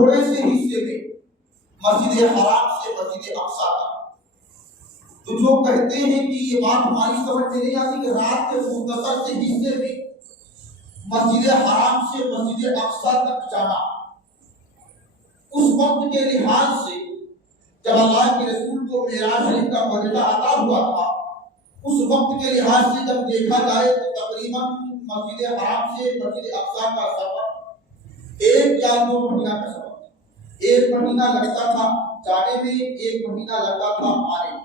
تھوڑے سے حصے میں مسجد حرام سے مسجد اقصی تک. تو جو کہتے ہیں کہ یہ بات ہماری سمجھ میں نہیں آتی کہ رات کے مختصر سے حصے میں مسجد حرام سے مسجد اقصی تک جانا، اس وقت کے لحاظ سے جب اللہ کے رسول کو معراج شریف کا معجزہ عطا ہوا تھا، اس وقت کے لحاظ سے جب دیکھا جائے تو تقریباً مسجد حرام سے مسجد اقصی کا سفر 1 یا 2 مہینہ کا سفر تھا. 1 مہینہ لگتا تھا جانے میں، 1 مہینہ لگتا تھا آنے میں.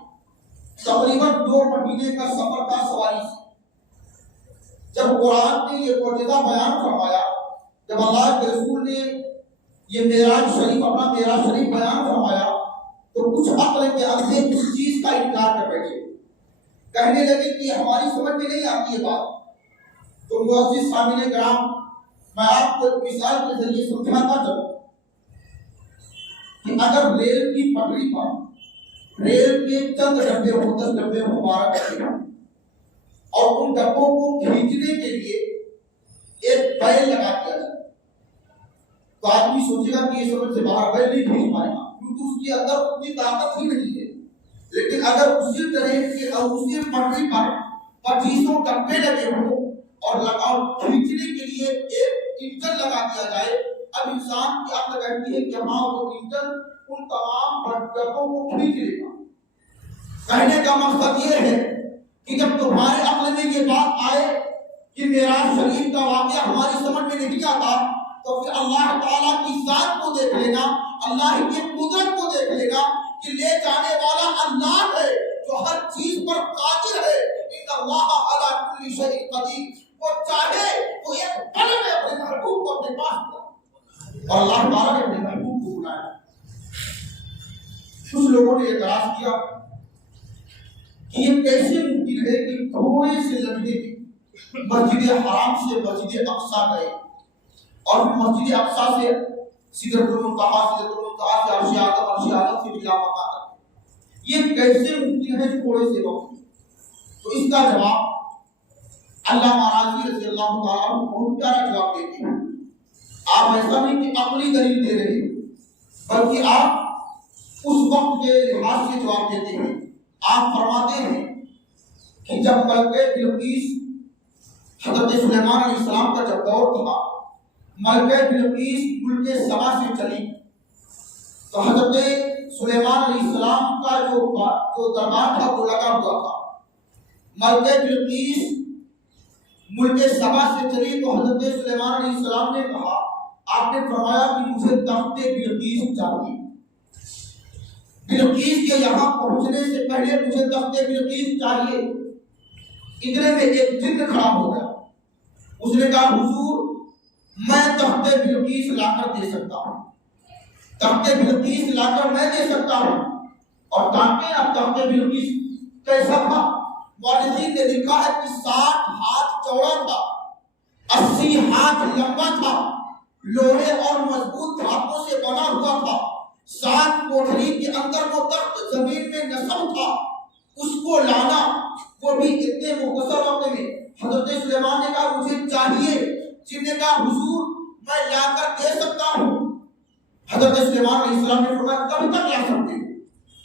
تقریباً 2 مہینے کا سفر تھا سواری سے. جب قرآن نے یہ معجزہ بیان فرمایا، جب اللہ کے رسول نے یہ معراج شریف اپنا معراج شریف بیان فرمایا، تو کچھ عقل کے اندھے اس چیز کا انکار کر بیٹھے، کہنے لگے کہ ہماری سمجھ میں نہیں آتی یہ بات. تو معزز سامعین کرام، میں آپ کو ایک مثال کے ذریعے سمجھاتا چلوں کہ اگر ریل کی پٹری پر ریل کے چند ڈبے ہوں، 10 ڈبے ہوں، 12 ڈبے ہوں، اور ان ڈبوں کو کھینچنے کے لیے ایک بیل لگا دیا جائے، تو آدمی سوچے گا کہ یہ سمجھ سے باہر بیل نہیں کھینچ پائے گا کیونکہ اس کے اندر اتنی طاقت ہی نہیں ہے. لیکن اگر اسی طرح کے اسی پٹری پر 2500 ڈبے لگے ہوں اور کھینچنے کے لیے ایک انجن لگا دیا جائے، اب انسان کی عقل کہتی ہے کہ ہاں وہ انجن ان تمام ڈبوں کو کھینچ لے گا. کہنے کا مقصد یہ ہے کہ جب تمہارے عقل میں یہ بات آئے کہ معراج شریف کا واقعہ ہماری سمجھ میں نہیں آتا، تو پھر اللہ تعالیٰ کی ذات کو دیکھ لینا، اللہ کی قدرت کو دیکھ لینا کہ لے جانے والا اللہ ہے جو ہر چیز پر قادر ہے. ان اللہ علی کل شیء قدیر. وہ چاہے تو ایک پل میں اپنے محبوب کو اپنے پاس لایا، اور اللہ تعالیٰ نے اپنے محبوب کو بلایا. کچھ لوگوں نے اعتراض کیا کہ یہ کیسے ممکن ہے کہ تھوڑے سے لمحے میں مسجد حرام سے مسجد اقصی گئے اور پھر مسجد اقصی سے سدرۃ المنتہا، سدرۃ المنتہا سے عرش اعظم، عرش اعظم سے بلا مقام تک. یہ کیسے ممکن ہے تھوڑے سے وقت میں؟ تو اس کا جواب علامہ راضی رضی اللہ تعالیٰ عنہ بہت پیارا جواب دیتے ہیں. آپ ایسا نہیں کہ عقلی دلیل دے رہے ہیں، بلکہ آپ اس وقت کے لحاظ سے جواب دیتے ہیں. آپ فرماتے ہیں کہ جب ملکہ بلقیس، حضرت سلیمان علیہ السلام کا جب دور تھا، ملکہ بلقیس ملک سبا سے چلی، تو حضرت سلیمان علیہ السلام کا جو دربار تھا وہ لگا ہوا تھا. ملکہ بلقیس ملک سبا سے چلی تو حضرت سلیمان علیہ السلام نے کہا، آپ نے فرمایا کہ مجھے تخت بلقیس چاہیے، بلقیس کے یہاں پہنچنے سے پہلے مجھے تخت بلقیس چاہیے. اتنے میں ایک جن کھڑا ہو گیا. اس نے کہا، حضور میں تخت بلقیس لا کر دے سکتا ہوں، تخت بلقیس لا کر میں دے سکتا ہوں. اور جانتے ہیں اب تخت بلقیس کیسا تھا؟ مورخین نے لکھا ہے کہ 60 ہاتھ چوڑا تھا، 80 ہاتھ لمبا تھا، لوہے اور مضبوط دھاتوں سے بنا ہوا تھا. 7 کوٹھری کے اندر وہ تخت زمین میں نصب تھا. اس کو لانا وہ بھی اتنے مختصر وقت میں. حضرت سلیمان نے کہا مجھے چاہیے، جن نے کہا حضور میں لا کر دے سکتا ہوں. حضرت سلیمان علیہ السلام نے فرمایا کب تک لا سکتے ہیں؟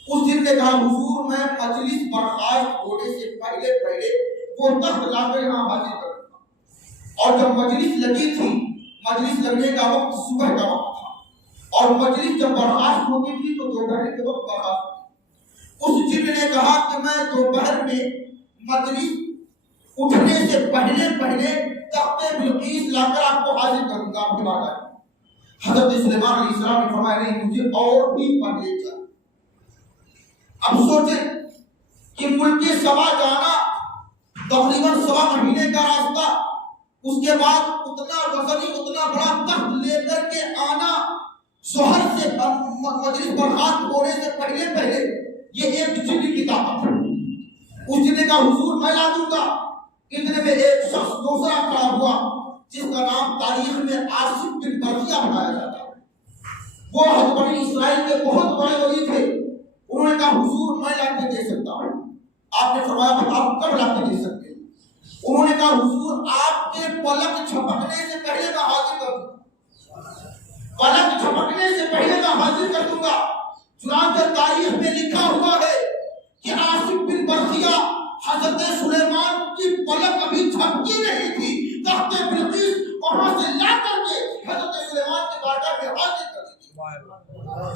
اس دن نے کہا حضور میں مجلس برخاست ہونے سے پہلے وہ تخت لا کر یہاں حاضر کروں گا. اور جب مجلس لگی تھی، مجلس لگنے کا وقت صبح کا وقت تھا، اور مجلس جب برخاست ہوتی تھی تو دوپہر کے وقت برخاست. اس جن نے کہا کہ میں دوپہر میں مجلس اٹھنے سے پہلے تخت بلقیس لا کر آپ کو حاضر کروں گا آپ کی بات آئی. حضرت سلیمان علیہ السلام نے فرمایا نہیں، مجھے اور بھی پہلے چاہیے. اب سوچیں کہ ملک سبا جانا تقریباً 1.25 مہینے کا راستہ، اس کے بعد اتنا وزنی اتنا بڑا تخت لے کر کے آنا، ظہر سے مجلس برخاست ہونے سے پہلے یہ ایک جن کی طاقت ہے. اس جن نے کہا حضور میں لا دوں گا. اتنے میں ایک شخص دوسرا کھڑا ہوا جس کا نام تاریخ میں آصف بن برقیہ بتایا جاتا ہے. وہ بنی اسرائیل کے بہت بڑے ولی تھے. انہوں نے کہا حضور میں لا کے دے سکتا ہوں. آپ نے فرمایا آپ کب لا کے دے سکتے ہیں؟ انہوں نے کہا حضور آپ کے پلک جھپکنے سے پہلے میں حاضر کر دوں. پلک جھپکنے سے کر دوں گا۔ چنانچہ تاریخ میں لکھا ہوا ہے کہ آصف بن برخیہ حضرت سلیمان کی پلک ابھی جھپکی نہیں تھی، تخت بلقیس وہاں سے لا کر کے حضرت سلیمان کے بارگاہ میں حاضر کر دی۔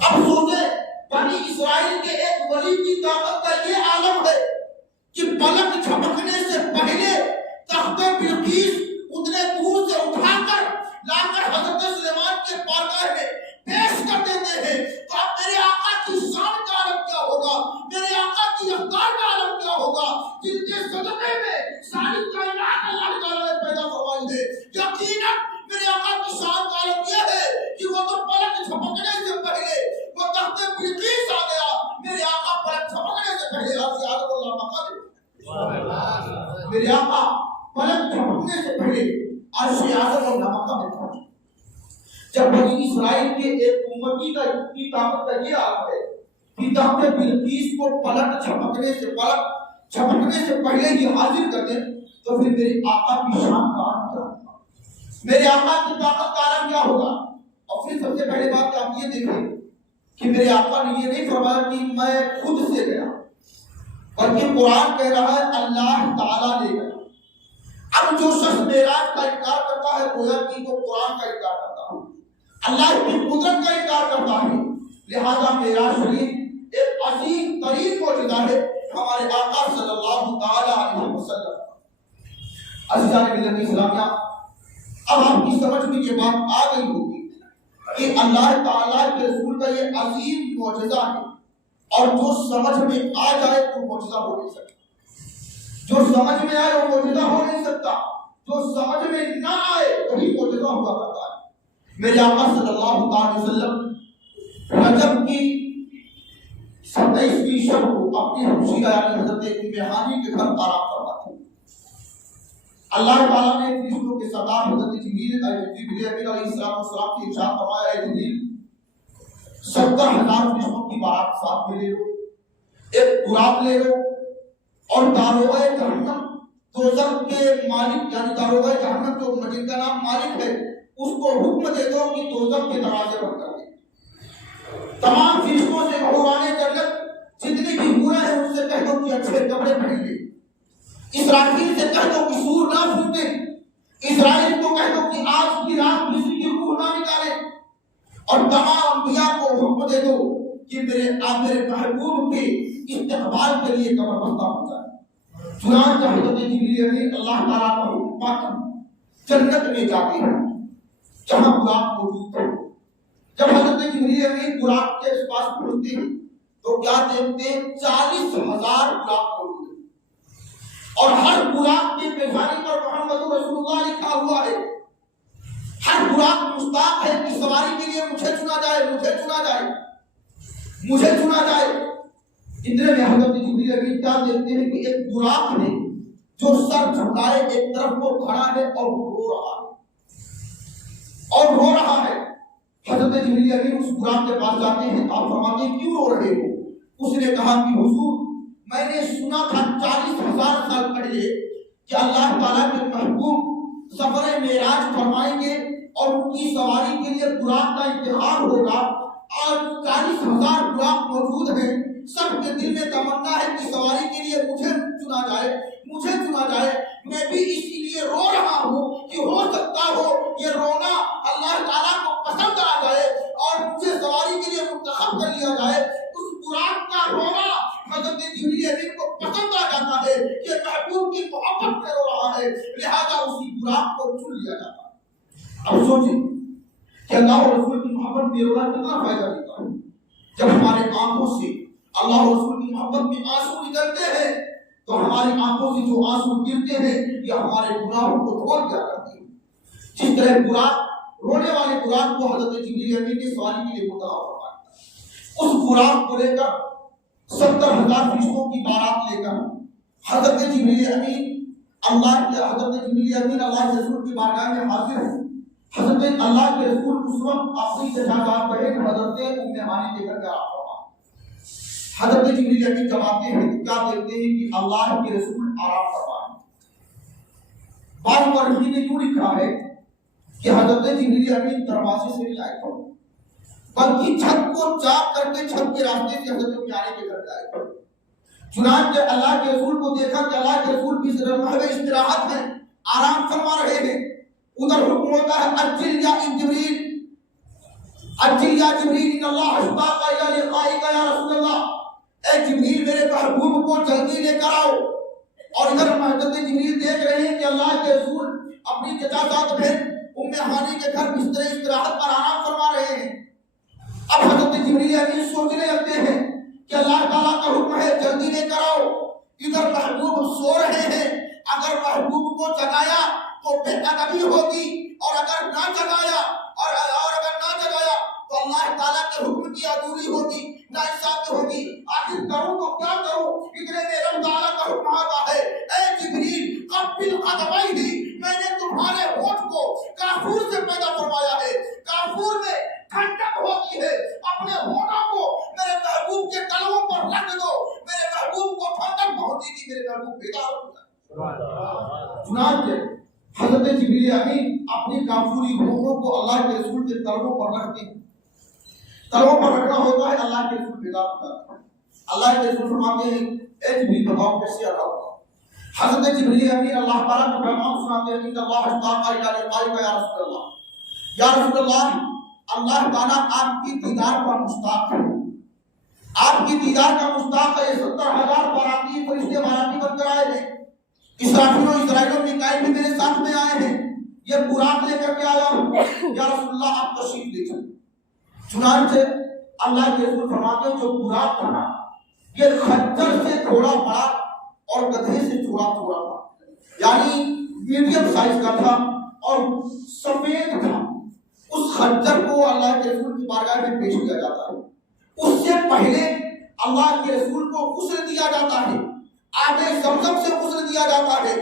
اب سوچیں بنی اسرائیل کے ایک ولی کی طاقت کا یہ عالم ہے کہ پلک جھپکنے سے پہلے تخت بلقیس اتنے دور سے اٹھا کر لا کر حضرت سلیمان کے بارگاہ میں پیش کر دیتے ہیں۔ تو اب میرے آقا کی شان کا عالم کیا ہوگا، میرے آقا کی رفتار کا عالم کیا ہوگا، جن کے صدقے میں ساری کائنات اللہ تعالیٰ نے پیدا فرمائی ہے۔ یقیناً میرے آقا کی شان کا عالم یہ ہے کہ وہ تو پلک جھپکنے سے پہلے وہ تخت بلقیس آ گیا، میرے آقا پلک جھپکنے سے پہلے آپ سے آدم اللہ مقام، میرے آقا پلک جھپکنے سے پہلے عرش اعظم اور نمکہ میں تھا۔ جب بنی اسرائیل کے ایک امتی کا اتنی طاقت کا یہ عالم ہے کہ تخت بلقیس کو پلک جھپکنے سے پہلے ہی حاضر کر دیں، تو پھر میرے آقا کی شان کا عالم کیا ہوگا، میرے آقا کی طاقت کا عالم کیا ہوگا۔ اور پھر سب سے پہلے بات آپ یہ دیکھیں کہ میرے آقا نے یہ نہیں فرمایا کہ میں خود سے گیا، بلکہ قرآن کہہ رہا ہے اللہ تعالیٰ لے گیا۔ اب جو شخص معراج کا انکار کرتا ہے گویا کہ وہ قرآن کا انکار کرتا ہے، اللہ کی قدرت کا انکار کرتا ہے۔ لہذا معراج شریف ایک عظیم ترین معجزہ ہے ہمارے آقا صلی اللہ تعالی علیہ وسلم۔ عزیزان ملت اسلامیہ، اب آپ کی سمجھ میں یہ بات آ گئی ہوگی کہ اللہ تعالیٰ کے رسول کا یہ عظیم معجزہ ہے، اور جو سمجھ میں آ جائے وہ معجزہ ہو نہیں سکتا، جو سمجھ میں آئے وہ معجزہ ہو نہیں سکتا، جو سمجھ میں نہ آئے وہی معجزہ ہوا کرتا ہے۔ میرے آقا صلی اللہ علیہ وسلم رجب کی 27ویں شب کو اپنی ہمشیرہ یعنی حضرت ام ہانی کے گھر آرام فرماتے ہیں۔ اللہ تعالیٰ نے فرشتوں کے سردار حضرت جبریل علیہ السلام کی ارشاد فرمایا ہے جبریل 70,000 فرشتوں کی بارات ساتھ میں لے لو، ایک براق لے لو، اور داروغہ جہنم دوزخ کے مالک یعنی داروغہ جہنم جو جن کا نام مالک ہے اس کو حکم دے دو کہ دوزخ کے دروازے بند کر دے۔ تمام فرشتوں سے حوران جنت جتنی بھی حوریں ہیں ان سے کہہ دو کہ اچھے کپڑے پہن لیں، اسرافیل سے کہہ دو کہ سور نہ پھونکیں، اسرائیل کو کہہ دو کہ آج کی رات کسی کی روح نہ نکالے، اور تمام انبیاء کو حکم دے دو کہ میرے محبوب کے استقبال کے لیے کمر بستہ ہو جائے۔ چنانچہ حضرت جبریل امین اللہ تعالیٰ کا حکم پا کر جنت میں جاتے ہیں جہاں براق موجود تھے۔ جب حضرت جبریل امین براق کے پاس پہنچتے ہیں تو کیا دیکھتے ہیں 40,000 براق موجود ہیں، اور ہر براق کے پیشانی پر محمد رسول اللہ لکھا ہوا ہے۔ ہر براق مشتاق ہے کہ سواری کے لیے مجھے چنا جائے، مجھے چنا جائے، مجھے چنا جائے۔ اتنے میں حضرت جبریل امین کیا دیکھتے ہیں کہ ایک براق ہے جو سر جھکائے ایک طرف کو کھڑا ہے اور رو رہا ہے، اور رو رہا ہے۔ حضرت جبریل امین اس براق کے پاس جاتے ہیں، آپ فرماتے ہیں کیوں رو رہے ہو؟ اس نے کہا کہ حضور میں نے سنا تھا 40,000 سال پہلے کہ اللہ تعالیٰ کے محبوب سفر معراج فرمائیں گے اور ان کی سواری کے لیے براق کا انتخاب ہوگا، اور 40,000 براق موجود ہیں، سب کے دل میں تمنا ہے کہ سواری کے لیے مجھے چنا جائے، مجھے چنا جائے۔ میں بھی اسی لیے رو رہا ہوں کہ ہو سکتا ہو یہ رونا اللہ تعالیٰ کو پسند آ جائے اور مجھے سواری کے لیے منتخب کر لیا جائے۔ اس براق کا رونا حضرت جبریل امین کو پسند آ جاتا ہے کہ محبوب کی محبت میں رو رہا ہے، لہذا اسی براق کو چن لیا جاتا ہے۔ اب سوچیں کہ اللہ اور رسول کی محبت میں رونا کتنا فائدہ دیتا ہے۔ جب ہمارے آنکھوں سے اللہ اور رسول کی محبت میں آنسو نکلتے ہیں تو ہماری آنکھوں سے جو آنسو گرتے ہیں یہ ہمارے گناہوں کو دھو دیا کرتے ہیں۔ جس طرح براق رونے والے براق کو حضرت جبریل امین نے سواری کے لیے منتخب فرمایا، اس براق کو لے کر 70,000 فرشتوں کی بارات لے کر حضرت جبریل امین اللہ کے رسول کی بارگاہ میں حاضر ہیں۔ حضرت اللہ کے رسول اس وقت اپنی شہزاد بہن حضرت ام ہانی لے کر کے آپ حضرت جبریل امین جب آتے ہیں تو کیا دیکھتے ہیں کہ اللہ کے رسول آرام فرما رہے ہیں۔ بعض مورخین نے یوں لکھا ہے کہ حضرت جبریل امین دروازے سے نہیں آئے تھے، بلکہ چھت کو چاک کر کے چھت کے راستے سے حضرت پیارے کے گھر جائے۔ چنانچہ اللہ کے رسول کو دیکھا کہ اللہ کے رسول بھی محض استراحت ہے، آرام فرما رہے ہیں۔ ادھر حکم ہوتا ہے اجل یا جبریل، اجل یا جبریل ان اللہ اشتاق الی لقائک یا رسول اللہ، اے جبریل میرے محبوب کو جلدی لے کر آؤ۔ اور ادھر حضرت جبریل دیکھ رہے ہیں کہ اللہ کے رسول اپنی چچا زاد بہن ام ہانی کے گھر بستر استراحت پر آرام فرما رہے ہیں۔ اب حضرت جبریل امین سوچنے لگتے ہیں کہ اللہ تعالیٰ کا حکم ہے جلدی لے کر آؤ، ادھر محبوب سو رہے ہیں، اگر محبوب کو جگایا تو بے ادبی ہوگی، اور اگر نہ جگایا اور اگر نہ جگایا تو اللہ تعالیٰ کے حکم کی عدولی ہوگی، ناانصافی ہوگی۔ آخر کروں تو کیا کروں؟ اتنے میں رب تعالیٰ کا حکم آتا ہے، اے جبریل قبل قدمایہ، میں نے تمہارے ہونٹ کو کافور سے پیدا فرمایا ہے، کافور میں ٹھنڈک ہوتی ہے، اپنے ہونٹوں کو میرے محبوب کے قدموں پر رکھ دو، میرے محبوب کو ٹھنڈک پہنچے گی، میرے محبوب بیدار ہو جائے۔ چنانچہ حضرت جبریل امین اپنی کافوری ہونٹوں کو اللہ کے رسول کے قدموں پر رکھتے ہیں۔ قدموں پر رکھنا ہوتا ہے، اللہ کے رسول بیدار ہوتا ہے۔ اللہ کے رسول فرماتے ہیں اے جبریل بتاؤ کیسے آ رہا ہوں؟ حضرت جبریل امین اللہ تعالیٰ کا پیغام سناتے ہیں کہ اللہ اشتاق الی لقائک یا رسول اللہ، یا رسول اللہ، اللہ تعالیٰ آپ کی دیدار کا مشتاق ہے، آپ کی دیدار کا مشتاق ہے۔ 70,000 باراتی فرشتے باراتی بن کر آئے ہیں، اسرافیل و اسرائیل و میکائیل بھی میرے ساتھ میں آئے ہیں، یہ براق لے کر کے آیا ہوں، یا رسول اللہ آپ تشریف لے چلیں۔ چنانچہ اللہ کے رسول فرماتے ہیں جو براق تھا یہ خنجر سے تھوڑا بڑا اور گدھے سے تھوڑا تھوڑا تھا، یعنی میڈیم سائز کا تھا اور سفید تھا۔ اس خنجر کو اللہ کے رسول کی بارگاہ میں پیش کیا جاتا ہے، اس سے پہلے اللہ کے رسول کو غسل دیا جاتا ہے، آب زمزم سے غسل دیا جاتا ہے،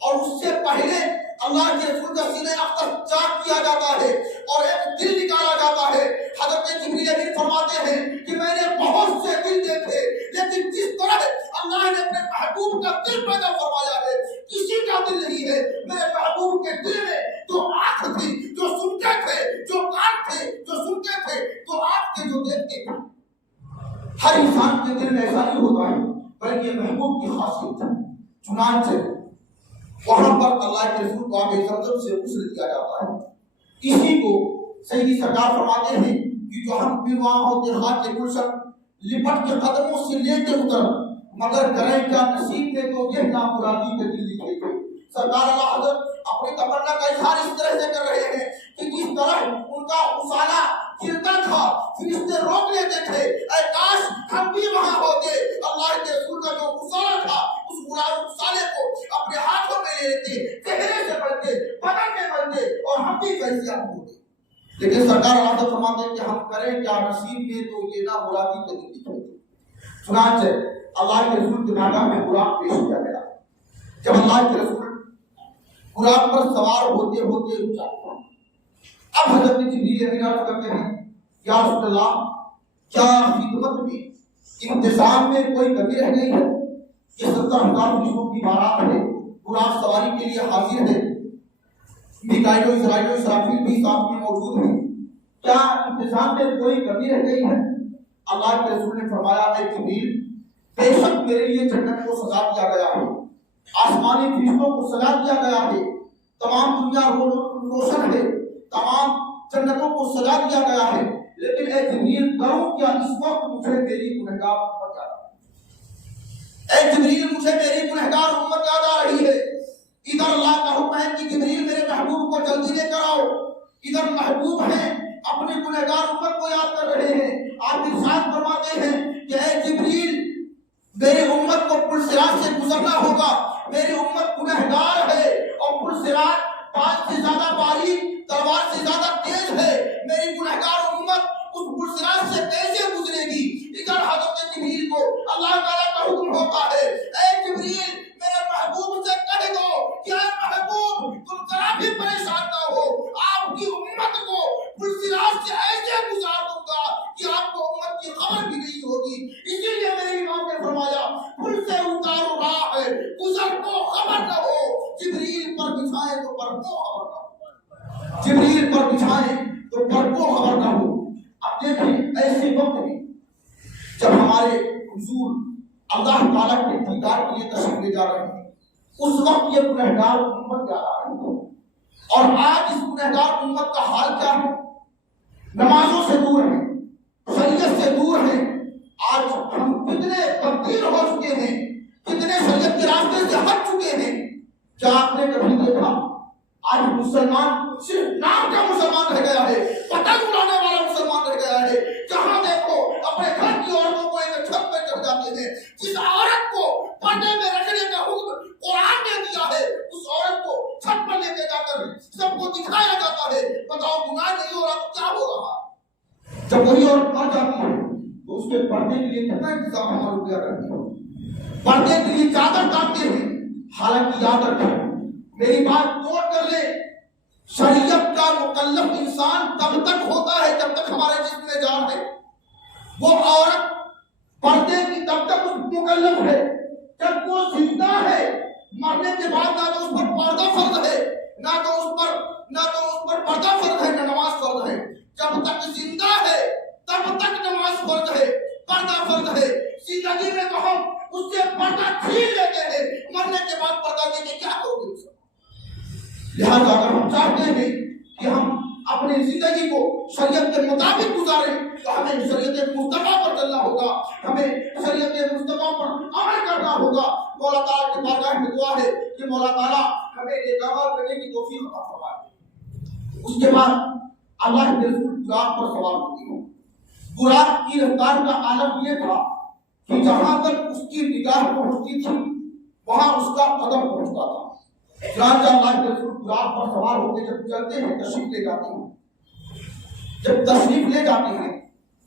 اور اس سے پہلے اللہ کے رسول کا سینہ اختر چاک کیا جاتا ہے اور ایک دل نکالا جاتا ہے۔ حضرت جبریل امین فرماتے ہیں کہ میں نے بہت سے دل دیکھے، لیکن جس طرح اللہ نے اپنے محبوب کا دل پیدا فرمایا ہے کسی کا دل نہیں ہے۔ میرے محبوب کے دل میں جو آنکھ تھی، جو سنتے تھے، جو کان تھے جو سنتے تھے، جو آنکھ تھے جو دیکھتے تھے۔ ہر انسان کے دل میں ایسا نہیں ہوتا ہے، بلکہ محبوب کی خاصیت ہے۔ چنانچہ وہاں پر اللہ کے رسول کو آب زمزم سے غسل دیا جاتا ہے۔ اسی کو سیدی سرکار فرماتے ہیں کہ جو ہم بھی وہاں ہوتے خاک کے گلشن لپٹ کے قدموں سے لے کے اتر، مگر کریں کیا نصیب میں تو یہ نامرادی کے دل لکھے تھے۔ سرکار اللہ حضرت اپنی تمنا کا اظہار اس طرح سے کر رہے ہیں کہ جس طرح ان کا اسالہ گرتا تھا فرشتے روک لیتے تھے، اے کاش ہم بھی وہاں ہوتے۔ اللہ کے رسول کا جو اسالہ تھا اس اسالے کو اپنے ہاتھوں میں لے لیتے، چہرے سے بنتے، بدن میں بنتے، اور ہم بھی ویسے ہوتے۔ لیکن سرکار اللہ حضرت فرماتے ہیں کہ ہم کریں کیا نصیب میں تو یہ نامرادی کے دل لکھے تھے۔ چنانچہ اللہ کے رسول کی بارگاہ میں براق پیش کیا گیا۔ جب اللہ کے رسول براق پر سوار ہوتے ہوتے رکا، اب حضرت جبریل امین عرض کرتے ہیں یا رسول اللہ کیا خدمت میں انتظام میں کوئی کمی رہ گئی ہے؟ یہ 70,000 فرشتوں کی بارات ہے، براق سواری کے لیے حاضر ہے، میکائیل و اسرائیل و اسرافیل بھی ساتھ میں موجود ہیں، کیا انتظام میں کوئی کمی رہ گئی ہے؟ اللہ کے رسول نے فرمایا اے جبریل بے شک میرے لیے جنت کو سجا دیا گیا ہے، آسمانی فرشتوں کو سجا دیا گیا ہے، تمام دنیا روشن ہے، تمام جنتوں کو سجا دیا گیا ہے، لیکن اے جبریل کروں کیا اس وقت مجھے میری گنہگار امت یاد آ رہی ہے؟ اے جبریل مجھے میری گنہگار امت یاد آ رہی ہے۔ ادھر اللہ کا حکم ہے کہ جبریل میرے محبوب کو جلدی لے کر آؤ، ادھر محبوب ہیں اپنی گنہگار امت کو یاد کر رہے ہیں۔ آپ ارشاد فرماتے ہیں کہ اے جبریل میری امت کو پل صراط سے گزرنا ہوگا، میری امت گنہگار ہے اور پل صراط پانچ سے زیادہ باریک تلوار سے زیادہ تیز ہے، میری گنہگار امت اس پل صراط سے کیسے گزرے گی؟ ادھر حضرت جبریل کو اللہ تعالیٰ کا حکم ہوتا ہے اے جبریل میرے محبوب سے کہہ دو کہ اے محبوب تم ذرا بھی پریشان نہ ہو، آپ کی امت کو پل صراط سے ایسے گزار دوں گا کہ آپ کو امت کی خبر بھی نہیں ہوگی۔ اسی لیے میرے امام نے فرمایا پل سے اتارو راہ ہے گزر کو خبر نہ ہو، جبریل پر بچھائے تو پر کو خبر نہ ہو، جبریل پر بچھائے تو پر کو خبر نہ ہو۔ اب دیکھیں اللہ تعالیٰ کے دیدار کے لیے تشریف لے جا رہے ہیں، اس وقت یہ گنہگار امت جا رہا ہے۔ اور آج اس گنہگار امت کا حال کیا ہے؟ نمازوں سے دور ہے، شریعت سے دور ہے۔ آج ہم کتنے تبدیل ہو چکے ہیں، کتنے شریعت کے راستے سے ہٹ چکے ہیں۔ کیا آپ نے کبھی دیکھا آج مسلمان صرف نام کا مسلمان رہ گیا ہے، پتنگ اڑانے والا مسلمان رہ گیا ہے؟ جہاں دیکھو اپنے گھر کی عورتوں کو ایک چھت پہ چڑھ جاتے ہیں۔ جس عورت کو پردے میں رکھنے کا حکم قرآن نے دیا ہے، اس عورت کو چھت پر لے کے جا کر سب کو دکھایا جاتا ہے۔ بتاؤ گناہ نہیں ہو رہا تو کیا ہو رہا؟ جب وہی عورت مر جاتی ہے تو اس کے پردے کے لیے کتنا انتظام ہمارا کیا کرتے ہیں؟ پردے کے لیے چادر ڈالتے ہیں۔ حالانکہ یاد رکھیں، میری بات نوٹ کر لیں، شریعت کا مکلف انسان تب تک ہوتا ہے جب تک ہمارے جسم میں جان ہے۔ وہ عورت پردے کی تب تک مکلف ہے جب وہ زندہ ہے۔ مرنے کے بعد نہ تو اس پر پردہ فرض ہے، نہ تو اس پر پردہ فرض ہے، نہ نماز فرض ہے۔ جب تک زندہ ہے تب تک نماز فرض ہے، پردہ فرض ہے۔ زندگی میں تو ہم اس سے پردہ چھین لیتے ہیں، مرنے کے بعد پردہ دے کے کیا کرو گے؟ لہذا اگر ہم چاہتے ہیں کہ ہم اپنی زندگی کو شریعت کے مطابق گزاریں تو ہمیں شریعت مصطفیٰ پر چلنا ہوگا، ہمیں شریعت مصطفیٰ پر عمل کرنا ہوگا۔ مولا تعالیٰ کی بارگاہ میں دعا ہے کہ مولا تعالیٰ ہمیں نیک اعمال کرنے کی توفیق عطا فرمائے۔ اس کے بعد اللہ کے رسول براق پر سوار ہوتی ہے۔ براق کی رفتار کا عالم یہ تھا کہ جہاں تک اس کی نگاہ پہنچتی تھی وہاں اس کا قدم پہنچتا تھا۔ چنانچہ اللہ کے رسول براق پر سوار ہو کے جب چلتے ہیں، تشریف لے جاتے ہیں، جب تشریف لے جاتے ہیں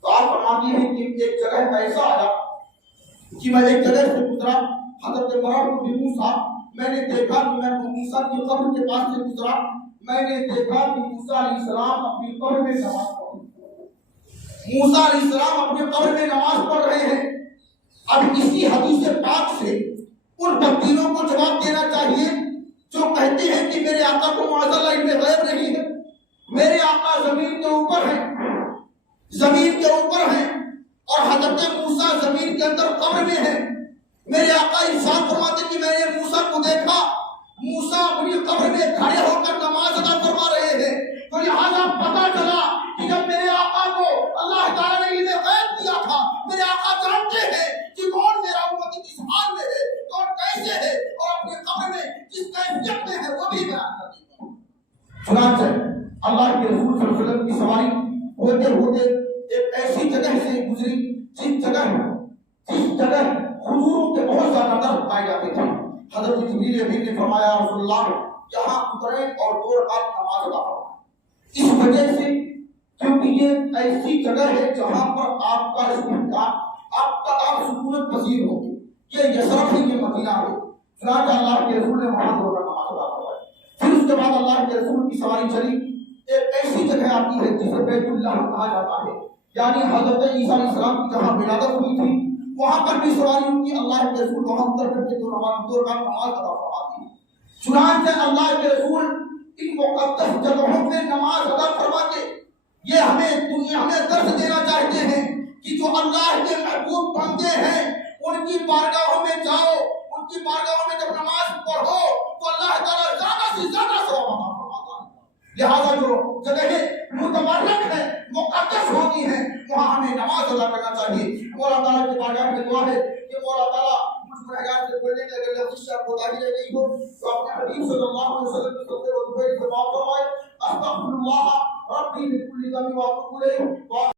تو آپ فرماتی ہیں کہ ایک جگہ ایسا آیا کہ میں ایک جگہ سے گزرا، حضرت مرحوم موسیٰ، میں نے دیکھا کہ میں موسیٰ کی قبر کے پاس سے گزرا، میں نے دیکھا کہ موسیٰ علیہ السلام اپنی قبر میں نماز پڑھ رہے ہیں۔ موسیٰ علیہ السلام اپنی قبر میں نماز پڑھ رہے ہیں۔ اب اسی حدیث پاک سے ان تبدیلوں کو جواب دینا چاہیے جو کہتے ہیں کہ میرے آقا کو معاذ اللہ علم غیب نہیں ہے، میرے آقا زمین کے اوپر ہیں، زمین کے اوپر ہیں، اور حضرت موسیٰ زمین کے اندر قبر میں ہیں۔ میرے آقا ارشاد فرماتے کہ میں نے موسیٰ کو دیکھا، موسیٰ اپنی قبر میں کھڑے ہو کر نماز ادا فرما رہے ہیں۔ تو لہٰذا پتا چلا کہ جب میرے آقا کو اللہ تعالیٰ نے علم غیب دیا تھا، میرے آقا جانتے ہیں کہ کون میرا امتی کس حال میں ہے، کون کیسے ہے، اور اپنی قبر میں کس کیفیت میں ہے وہ بھی بیان کر دیتا ہوں۔ چنانچہ اللہ کے رسول صلی اللہ علیہ وسلم کی سواری ہوتے ہوتے ایک ایسی جگہ سے گزری جس جگہ حضوروں کے بہت زیادہ درد پائے جاتے تھے۔ حضرت جبریل امین نے فرمایا رسول اللہ یہاں اترے اور 2 رکعت نماز ادا فرمائیں۔ اس وجہ سے کیونکہ یہ ایسی جگہ ہے جہاں پر آپ کا استمتاع، آپ سکونت پذیر ہوگی۔ یہ یثرب ہے، یہ مدینہ ہے۔ چنانچہ اللہ کے رسول نے وہاں 2 رکعت نماز ادا فرمائی۔ پھر اس کے بعد اللہ کے رسول کی سواری چلی، ایک ایسی جگہ آتی ہے جسے بیت اللہ کہا جاتا ہے، یعنی حضرت عیسیٰ علیہ السلام کی جہاں ولادت ہوئی تھی وہاں پر بھی سواری ان کی اللہ کے رسول وہاں اتر کر کے 2 رکعت نماز ادا فرماتے ہیں۔ چنانچہ اللہ کے رسول ان مقدس جگہوں پہ نماز ادا فرما کے یہ ہمیں درس دینا چاہتے ہیں کہ جو اللہ کے محبوب بندے ہیں ان کی بارگاہوں میں جاؤ، ان کی بارگاہوں میں جب نماز پڑھو تو اللہ تعالیٰ زیادہ سے زیادہ ثواب عطا فرماتا ہے۔ لہذا جو جگہیں متبرک ہیں، مقدس ہوتی ہیں، وہاں ہمیں نماز ادا کرنا چاہیے۔ مولا تعالیٰ کی بارگاہ میں دعا ہے کہ مولا تعالیٰ مجھ گنہگار سے بولنے کے اگر لفظ شرط کوتاہی رہ گئی ہو تو اپنے حبیب صلی اللہ علیہ وسلم کی صدقے و دعائے سے معاف فرمائے۔ استغفر اللہ ربی من کل ذنب و اتوب الیہ۔